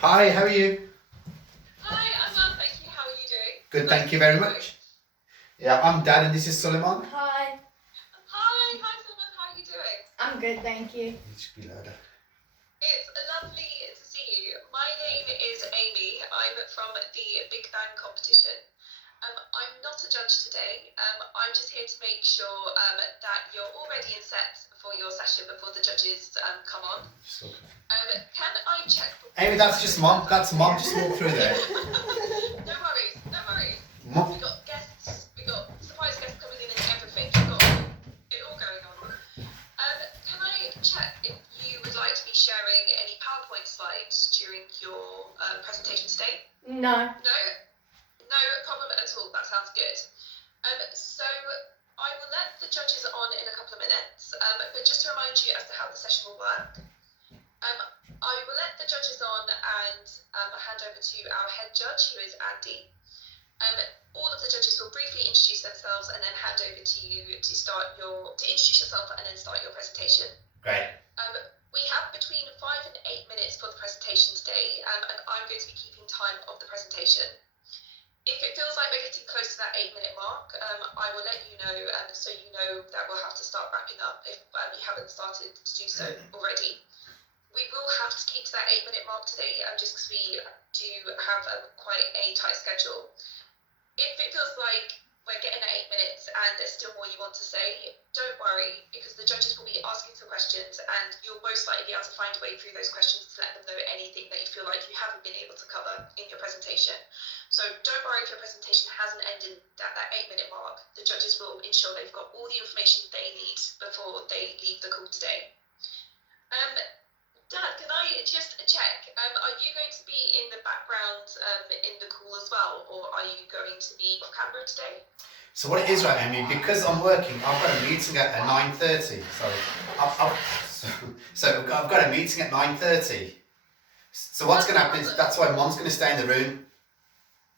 Hi, how are you? Hi, I'm well, thank you. How are you doing? Good, Nice thank to you meet very you. much. Yeah, I'm Dad and this is Suleiman. Hi, Hi, Simon. How are you doing? I'm good, thank you. It should be louder. It's lovely to see you. My name is Amy. I'm from the Big Bang competition. I'm not a judge today. I'm just here to make sure that you're all ready and set for your session before the judges come on. Can I check? Amy, that's just Mom. That's Mom. Just walk through there. No worries, no worries. Mom. We got guests, we got surprise guests coming in and everything. We've got it all going on. Can I check if you would like to be sharing any PowerPoint slides during your presentation today? No. No problem at all. That sounds good. So I will let the judges on in a couple of minutes, but just to remind you as to how the session will work. I will let the judges on and hand over to our head judge, who is Andy. All of the judges will briefly introduce themselves and then hand over to you to introduce yourself and then start your presentation. Great. We have between 5 and 8 minutes for the presentation today, and I'm going to be keeping time of the presentation. If it feels like we're getting close to that 8-minute mark, I will let you know, so you know that we'll have to start wrapping up if you haven't started to do so already. We will have to keep to that 8-minute mark today, just because we do have quite a tight schedule. If it feels like we're getting at 8 minutes and there's still more you want to say, don't worry, because the judges will be asking some questions and you'll most likely be able to find a way through those questions to let them know anything that you feel like you haven't been able to cover in your presentation. So don't worry if your presentation hasn't ended at that 8-minute mark. The judges will ensure they've got all the information they need before they leave the call today. Dad, can I just check, are you going to be in the background in the call as well, or are you going to be off camera today? So what it is, right, Amy, because I'm working, I've got a meeting at 9:30. So I've got a meeting at 9:30. So what's going to happen is that's why Mom's going to stay in the room.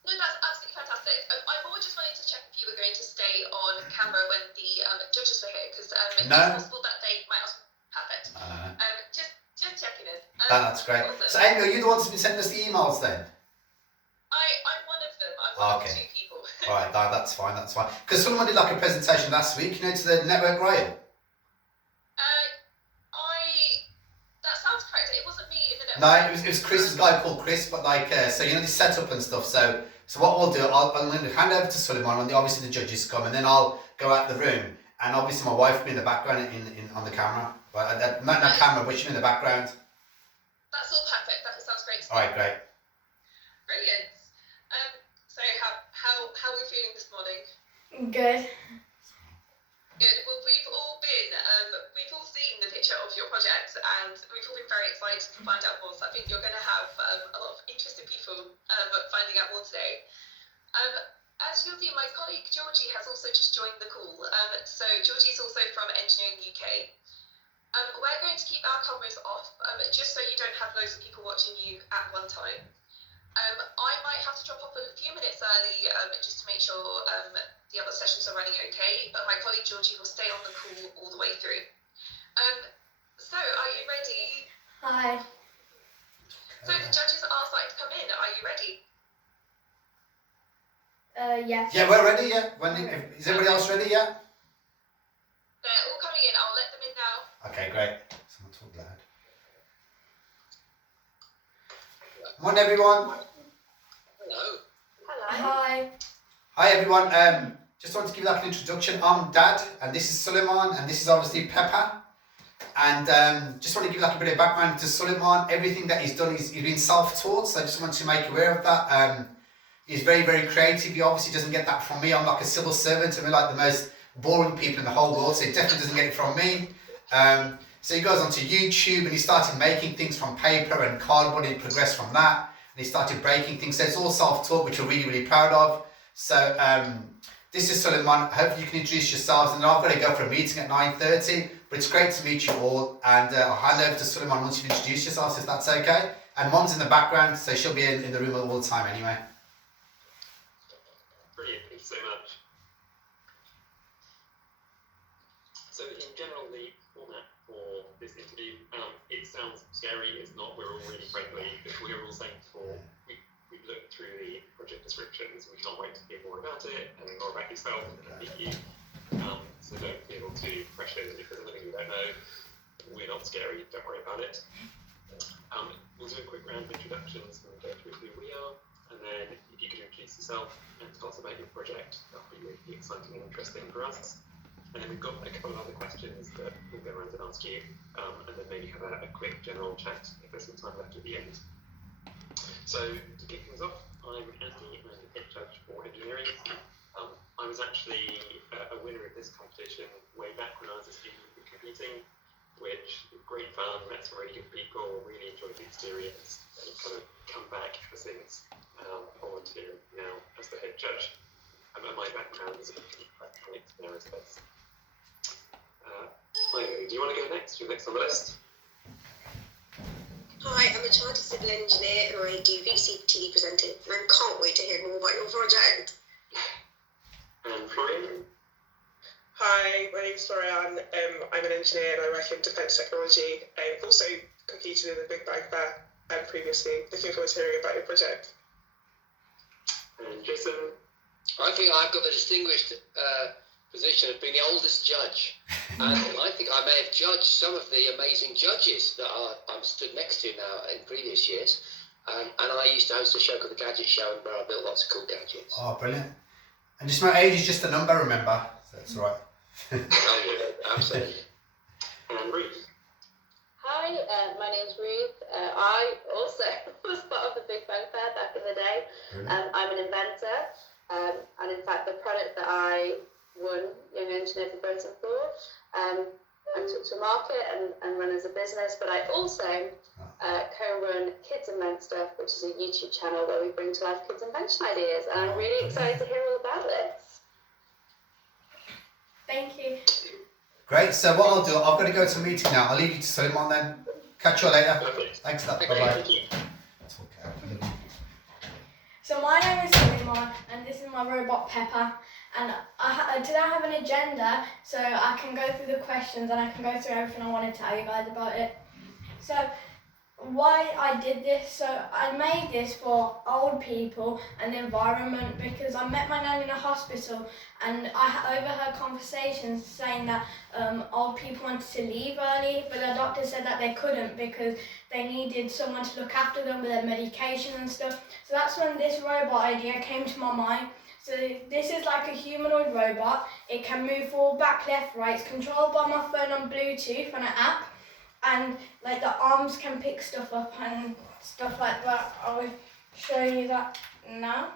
No, that's absolutely fantastic. I more just wanted to check if you were going to stay on camera when the judges were here, because it's possible that they might ask. Perfect. Just checking in. That's great. Awesome. So Amy, are you the one who's been sending us the emails then? I'm one of them. I'm one of 2 people. All right, that's fine. Because someone did like a presentation last week, to the Network Riot. That sounds correct. It wasn't me in the No, network. it was Chris, this guy called Chris, but so the setup and stuff. So what we'll do, I'm going to hand over to Suleiman, and obviously the judges come, and then I'll go out the room, and obviously my wife will be in the background on the camera. Well, not camera, but she'll be in the background. That's all perfect. That sounds great. All right, great. Brilliant. So how are we feeling this morning? Good. Good. Well, we've all seen the picture of your project, and we've all been very excited to find out more. So I think you're going to have a lot of interested people finding out more today. As you'll see, my colleague Georgie has also just joined the call. So Georgie is also from Engineering UK. We're going to keep our cameras off, just so you don't have loads of people watching you at one time. I might have to drop off a few minutes early, just to make sure the other sessions are running okay, but my colleague Georgie will stay on the call all the way through. So are you ready? Hi. So the judges are starting to come in. Are you ready? Yes. Yeah, we're ready, yeah. Is everybody else ready, yeah? They're all coming in. I'll let them in now. Okay, great. Someone talk loud. Morning, everyone. Hello. Hi. Hi, everyone. Just wanted to give you like an introduction. I'm Dad, and this is Suleiman, and this is obviously Peppa. And just want to give you like a bit of background to Suleiman. Everything that he's done, he's been self-taught, so I just want to make you aware of that. He's very, very creative. He obviously doesn't get that from me. I'm like a civil servant, and we're like the most boring people in the whole world, so he definitely doesn't get it from me. So he goes onto YouTube and he started making things from paper and cardboard, and he progressed from that, and he started breaking things. So it's all self-taught, which we're really, really proud of. So this is Suleiman. Hopefully you can introduce yourselves, and then I've got to go for a meeting at 9:30, but it's great to meet you all, and I'll hand over to Suleiman once you've introduced yourselves, if that's okay. And Mom's in the background, so she'll be in the room all the time anyway. Brilliant, thank you so much. So in general, the format for this interview it sounds scary. It's not. We're all really friendly. We're all saying before we've looked through the project descriptions. We can't wait to hear more about it and more about yourself and meet you. So don't feel too pressured if there's anything you don't know. We're not scary. Don't worry about it. We'll do a quick round of introductions and go through who we are, and then if you could introduce yourself and tell us about your project, that would be really exciting and interesting for us. And then we've got a couple of other questions that we'll go around and ask you, and then maybe have a quick general chat if there's some time left at the end. So to kick things off, I'm Andy, and I'm head judge for engineering. I was actually a winner of this competition way back when I was a student competing, which was great fun, met some really good people, really enjoyed the experience, and kind of come back ever since, volunteering now as the head judge. And my background is a electronics and aerospace. Do you want to go next? You're next on the list. Hi, I'm a chartered civil engineer and I do VCT presenting, and I can't wait to hear more about your project. And Florian? Hi, my name's Florian. I'm an engineer and I work in defence technology. I've also competed in the Big Bang Fair previously. Looking forward to hearing about your project. And Jason? I think I've got the distinguished position of being the oldest judge. And I think I may have judged some of the amazing judges that I'm stood next to now in previous years. And I used to host a show called The Gadget Show where I built lots of cool gadgets. Oh, brilliant. And just my age is just a number, remember? So that's all right. Oh, yeah, absolutely. And Ruth? Hi, my name's Ruth. I also was part of the Big Bang Fair back in the day. I'm an inventor, and in fact the product that I won Young Engineer for Britain for, I took to market and run as a business, but I also co-run Kids Invent Stuff, which is a YouTube channel where we bring to life kids' invention ideas, and I'm really excited to hear all about this. Thank you. Great, so what I'll do, I've got to go to a meeting now. I'll leave you to Suleiman then. Catch you later. Perfect. Thanks for that. Okay, Bye-bye. thank you. So my name is Suleiman, and this is my robot Pepper. And today I have an agenda, so I can go through the questions and I can go through everything I want to tell you guys about it. So why I did this, so I made this for old people and the environment, because I met my nan in a hospital and I overheard conversations saying that old people wanted to leave early, but the doctor said that they couldn't because they needed someone to look after them with their medication and stuff. So that's when this robot idea came to my mind. So this is like a humanoid robot. It can move forward, back, left, right. It's controlled by my phone on Bluetooth on an app. And like the arms can pick stuff up and stuff like that. I will show you that now.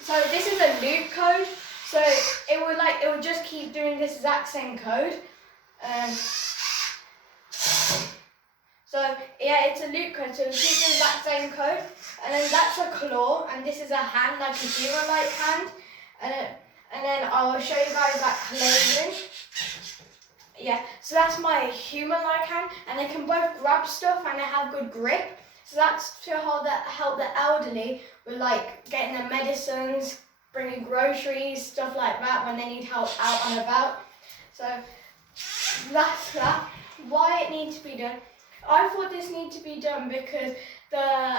So this is a loop code. So it would just keep doing this exact same code. So yeah, it's a loop code. So it keeps the exact same code. And then that's a claw, and this is a hand, like a human-like hand. And then I'll show you guys that clothing. Yeah, so that's my human-like hand, and they can both grab stuff and they have good grip. So that's to help the elderly with like getting their medicines, bringing groceries, stuff like that when they need help out and about. So that's that. Why it needs to be done. I thought this needs to be done because the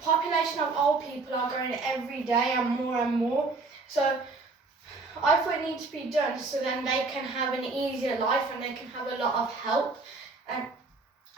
population of old people are growing every day and more. So I thought it needs to be done so then they can have an easier life and they can have a lot of help. And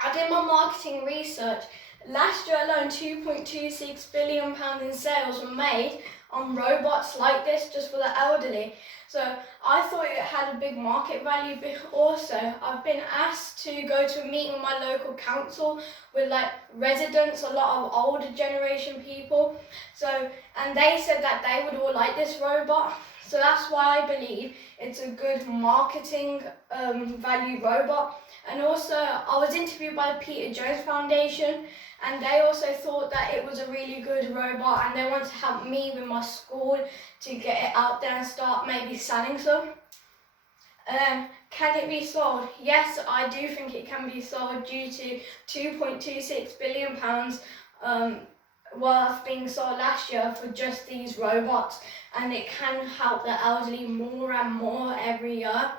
I did my marketing research. Last year alone, £2.26 billion in sales were made on robots like this just for the elderly. So I thought it had a big market value, but also I've been asked to go to a meeting with my local council with like residents, a lot of older generation people. So, and they said that they would all like this robot. So that's why I believe it's a good marketing value robot. And also I was interviewed by the Peter Jones Foundation, and they also thought that it was a really good robot and they want to help me with my school to get it out there and start maybe selling some. Can it be sold? Yes, I do think it can be sold due to £2.26 billion worth being sold last year for just these robots, and it can help the elderly more and more every year.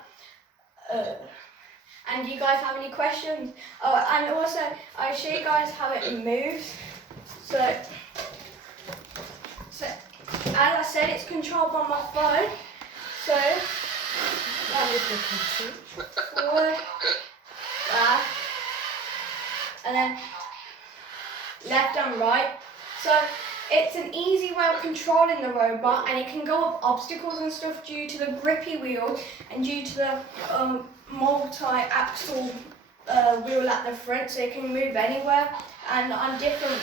And do you guys have any questions? Oh, and also I'll show you guys how it moves. So as I said, it's controlled by my phone. So that is the forward, back, and then left and right. So it's an easy way of controlling the robot, and it can go up obstacles and stuff due to the grippy wheel and due to the multi-axle wheel at the front, so it can move anywhere and on different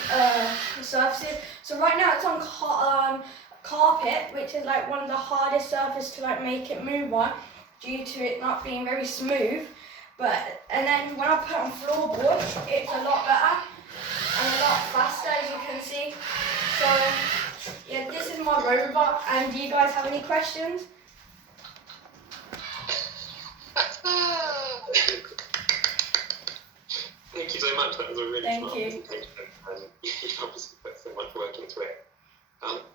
surfaces. So right now it's on carpet, which is like one of the hardest surfaces to like make it move on, due to it not being very smooth. And then when I put it on floorboard, it's a lot better and a lot faster, as you can see. So yeah, this is my robot. And do you guys have any questions? Thank you so much. That was a really smart you. presentation, and you've obviously put so much work into it.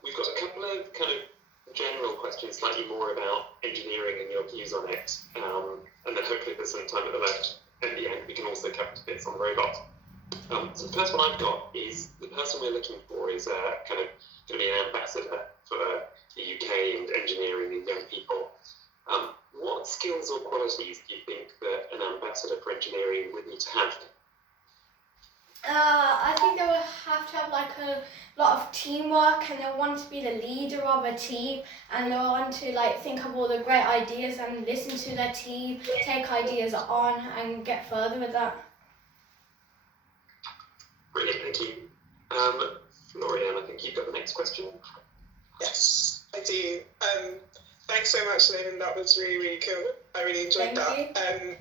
We've got a couple of kind of general questions, slightly more about engineering and your views on it, and then hopefully there's some time at the end we can also cover bits on robots. So the first one I've got is the person we're looking for is kind of going to be an ambassador for the UK and engineering and young people. What skills or qualities do you think that an ambassador for engineering would need to have? I think they will have to have like a lot of teamwork, and they'll want to be the leader of a team, and they'll want to like think of all the great ideas and listen to their team, take ideas on and get further with that. Brilliant, thank you. Florian, I think you've got the next question. Yes, I do. Thanks so much, Lynn. That was really, really cool. I really enjoyed that. And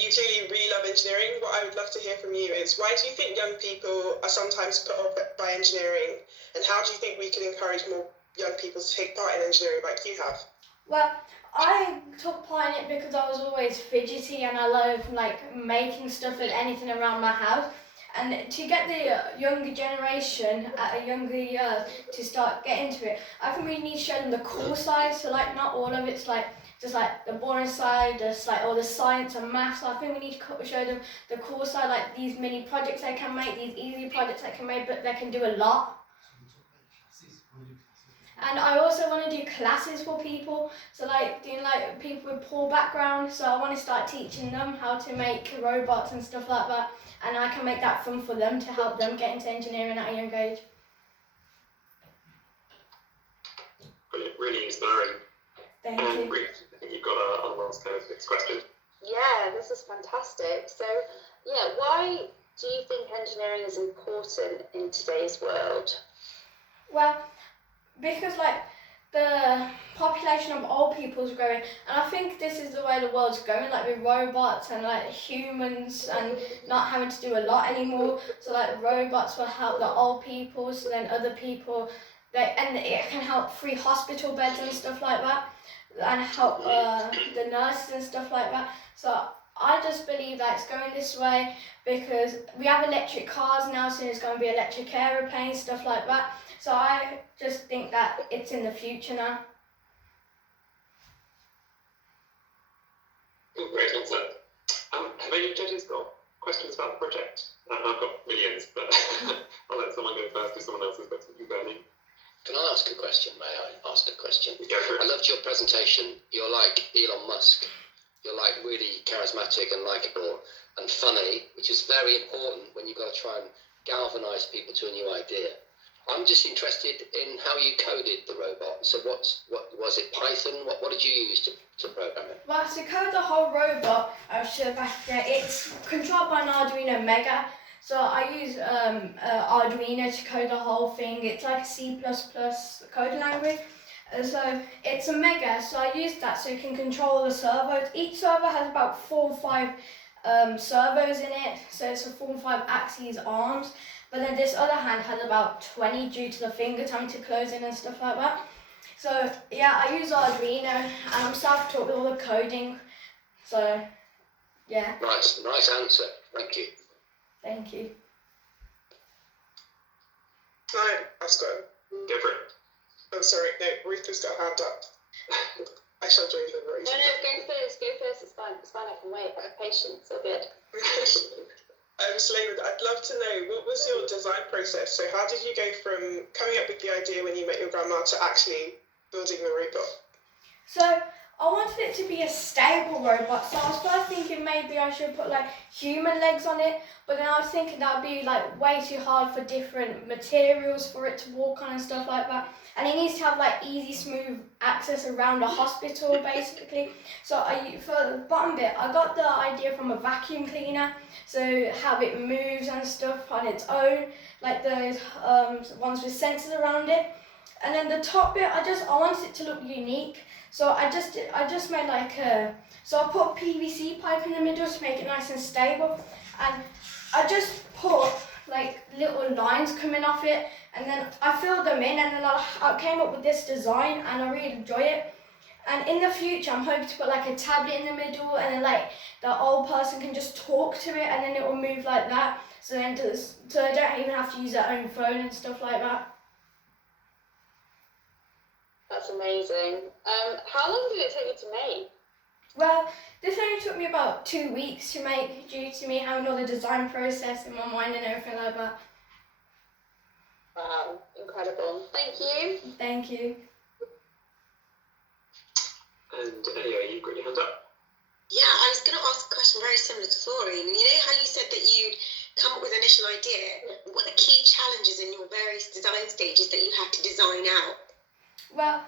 you clearly really love engineering. What I would love to hear from you is, why do you think young people are sometimes put off by engineering? And how do you think we can encourage more young people to take part in engineering like you have? Well, I took part in it because I was always fidgety and I love like making stuff and anything around my house. And to get the younger generation at a younger year to start getting into it, I think we need to show them the cool side. So like not all of it's like just like the boring side, just like all the science and maths. So I think we need to show them the cool side, like these mini projects they can make, these easy projects they can make, but they can do a lot. And I also want to do classes for people, so like doing like people with poor background. So I want to start teaching them how to make robots and stuff like that, and I can make that fun for them to help them get into engineering at a young age. Brilliant, really inspiring. Thank you. Ruth, I think you've got our last kind of next question. Yeah, this is fantastic. So, yeah, why do you think engineering is important in today's world? Well, because like the population of old people is growing, and I think this is the way the world's going, like with robots and like humans and not having to do a lot anymore. So like robots will help the old people, so then other people, and it can help free hospital beds and stuff like that, and help the nurses and stuff like that. So I just believe that it's going this way because we have electric cars now, so it's going to be electric aeroplanes, stuff like that. So I just think that it's in the future now. Great answer. Have any judges got questions about the project? I've got millions, but I'll let someone go first if someone else has got something burning. Can I ask a question? May I ask a question? Go for it. I loved your presentation. You're like Elon Musk. You're like really charismatic and likable and funny, which is very important when you've got to try and galvanise people to a new idea. I'm just interested in how you coded the robot. So what was it, Python? What did you use to program it? Well, to code the whole robot, it's controlled by an Arduino Mega. So I use Arduino to code the whole thing. It's like a C++ coding language. So it's a Mega, so I used that so you can control the servos. Each servo has about 4 or 5 servos in it, so it's a 4 or 5 axes arms. But then this other hand has about 20 due to the finger time to close in and stuff like that. So yeah, I use Arduino and I'm self-taught with all the coding. So yeah. Nice answer. Thank you. Thank you. Right, I've got it. Go for it. I'm sorry, no, Ruth has got her hand up. I shall join the No, deliberation. go first, it's fine, I can wait, I have patience, all good. Suleiman, I'd love to know, what was your design process? So how did you go from coming up with the idea when you met your grandma to actually building the robot? So I wanted it to be a stable robot, so I was first thinking maybe I should put like human legs on it, but then I was thinking that would be like way too hard for different materials for it to walk on and stuff like that. And it needs to have like easy, smooth access around a hospital basically. So for the bottom bit, I got the idea from a vacuum cleaner, so how it moves and stuff on its own, like those ones with sensors around it. And then the top bit, I wanted it to look unique. So I just made like so I put a PVC pipe in the middle to make it nice and stable, and I just put like little lines coming off it, and then I filled them in, and then I came up with this design, and I really enjoy it. And in the future, I'm hoping to put like a tablet in the middle, and then like the old person can just talk to it, and then it will move like that. So then so they don't even have to use their own phone and stuff like that. That's amazing. How long did it take you to make? Well, this only took me about 2 weeks to make, due to me having all the design process in my mind and everything like that. Wow, incredible. Thank you. Thank you. And anyway, you've got your hand up. Yeah, I was going to ask a question very similar to Florian. You know how you said that you'd come up with an initial idea? What are the key challenges in your various design stages that you had to design out? Well,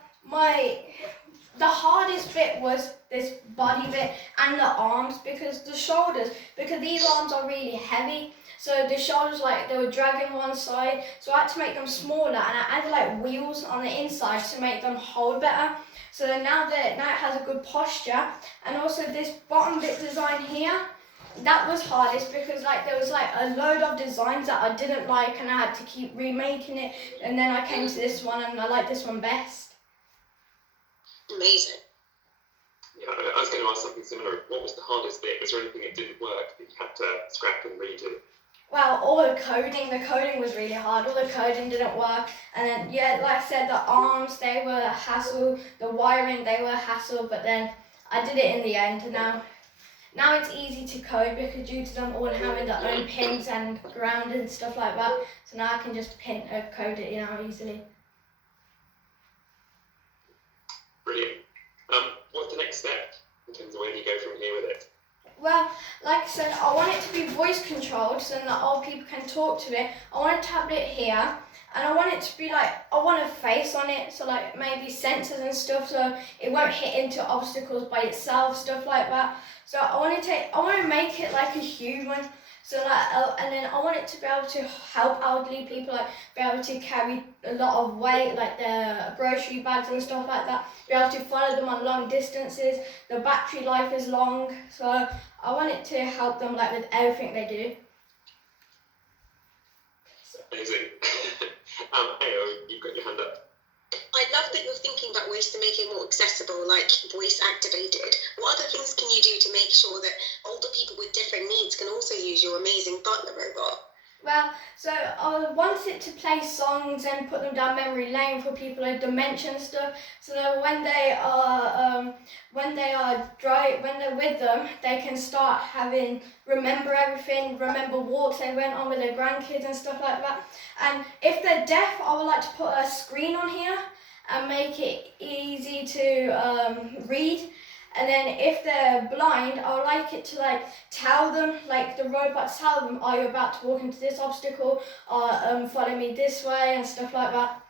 the hardest bit was this body bit and the arms, because these arms are really heavy. So the shoulders, like, they were dragging one side, so I had to make them smaller, and I added like wheels on the inside to make them hold better. So now it has a good posture. And also this bottom bit design here, that was hardest because like there was like a load of designs that I didn't like, and I had to keep remaking it, and then I came to this one and I like this one best. Amazing. Yeah, I was going to ask something similar. What was the hardest bit? Was there anything that didn't work that you had to scrap and redo? Well, all the coding was really hard. All the coding didn't work, and then yeah, like I said, the arms, they were a hassle. The wiring, they were a hassle, but then I did it in the end. And now it's easy to code because due to them all having their own pins and ground and stuff like that, so now I can just code it easily. Brilliant. What's the next step in terms of where do you go from here with it? Well, like I said, I want it to be voice controlled so that old people can talk to it. I want a tablet here, and I want it to be like, I want a face on it, so like maybe sensors and stuff, so it won't hit into obstacles by itself, stuff like that. So I want to make it like a human. So like, and then I want it to be able to help elderly people, like be able to carry a lot of weight, like their grocery bags and stuff like that. Be able to follow them on long distances. The battery life is long, so I want it to help them like with everything they do. Amazing. Ayo, you've got your hand up. I love that you're thinking about ways to make it more accessible, like voice activated. What other things can you do to make sure that older people with different needs can also use your amazing butler robot? Well, so I want it to play songs and put them down memory lane for people with dementia and stuff. So that when they're with them, they can start remember everything, remember walks they went on with their grandkids and stuff like that. And if they're deaf, I would like to put a screen on here and make it easy to read. And then if they're blind, I would like it to like tell them, like the robot tell them, are you about to walk into this obstacle, or follow me this way and stuff like that.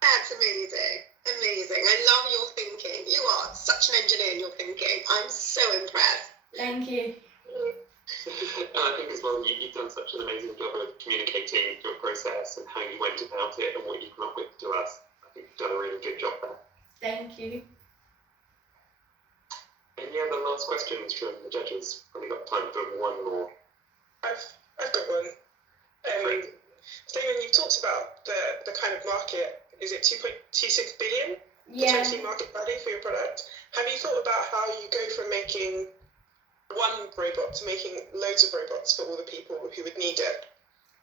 That's amazing. Amazing. I love your thinking. You are such an engineer in your thinking. I'm so impressed. Thank you. And I think as well, you've done such an amazing job of communicating your process and how you went about it and what you come up with to us. I think you've done a really good job there. Thank you. Any other last questions from the judges? Probably got time for one more. I've got one. Stephen, you've talked about the kind of market. Is it 2.26 billion potentially market value for your product? Have you thought about how you go from making one robot to making loads of robots for all the people who would need it?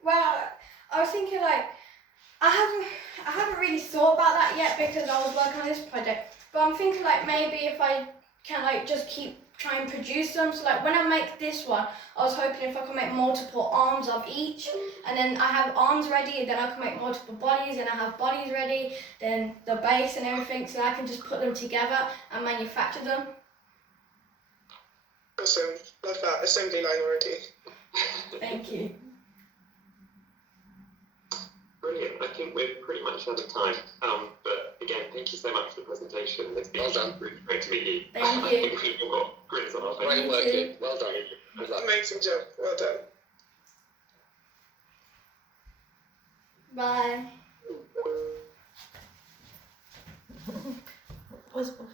Well, I was thinking like, I haven't really thought about that yet because I was working on this project. But I'm thinking like maybe if I can like just keep try and produce them. So like when I make this one, I was hoping if I can make multiple arms of each, and then I have arms ready, then I can make multiple bodies, and I have bodies ready, then the base and everything, so I can just put them together and manufacture them. Awesome, love that assembly line already. Thank you. Brilliant. I think we're pretty much out of time. But again, thank you so much for the presentation. It's been Well done. really great to meet you. Thank I you. think we've all got grins on our faces. Great working. Well done. Good luck. Amazing job, well done. Bye.